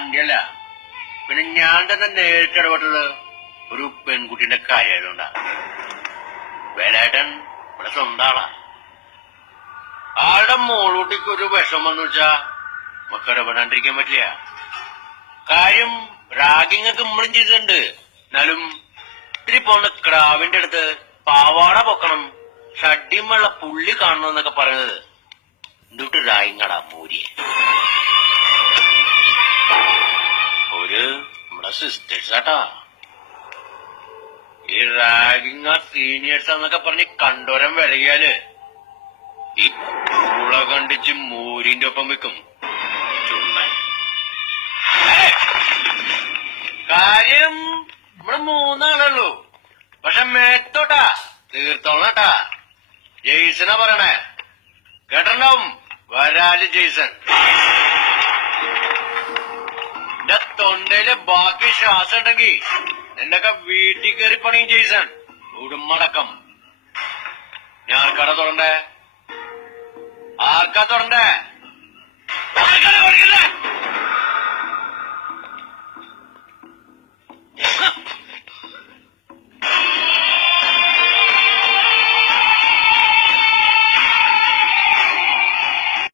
വണ്ടിയല്ല. പിന്നെ ഞാൻ തന്നെ നേരിട്ടിടപെട്ടത് ഒരു പെൺകുട്ടിന്റെ കാര്യമായതുകൊണ്ടാ. വേലായിട്ടൻ ഇവിടെ സ്വന്തം ആളാ. ആളുടെ മോളൂട്ടിക്ക് ഒരു വിഷമം എന്ന് വെച്ചാ നമുക്ക് ഇടപെടാണ്ടിരിക്കാൻ പറ്റില്ല. കാര്യം റാഗിങ്ങൊക്കെ നമ്മളും ചെയ്തിട്ടുണ്ട്. എന്നാലും ഇത്തിരി പോന്ന ക്രാവിന്റെ അടുത്ത് പാവാട പൊക്കണം, ഷഡ്ഡിമുള്ള പുള്ളി കാണണം എന്നൊക്കെ പറയുന്നത് എന്തുട്ട് റായിങ്ങടാ മൂരിയെ. ഒരു നമ്മുടെ സിസ്റ്റേഴ്സ് ആട്ടാ. ഈ റാഗിങ് സീനിയേഴ്സ് എന്നൊക്കെ പറഞ്ഞ് കണ്ടോരം വരകിയാല് ഈ പൂള കണ്ടിച്ച് മൂരിന്റെ ഒപ്പം വെക്കും. കാര്യം നമ്മള് മൂന്നാളുള്ളൂ. പക്ഷെ മേത്തോട്ടാ തീർത്തോളട്ടാ. ജെയ്സനാ പറയണേ, കേട്ടിട്ടുണ്ടാവും. വരാല് ജെയ്സൺ. എന്റെ തൊണ്ടയില് ബാക്കി ശ്വാസം ഉണ്ടെങ്കി എന്റെയൊക്കെ വീട്ടിൽ കയറി പണിയും ജെയ്സൺ. ഉടുമടക്കം. ഞാൻ ആർക്കാടാ തുടണ്ടേ? ആർക്കാ തുടണ്ടേ?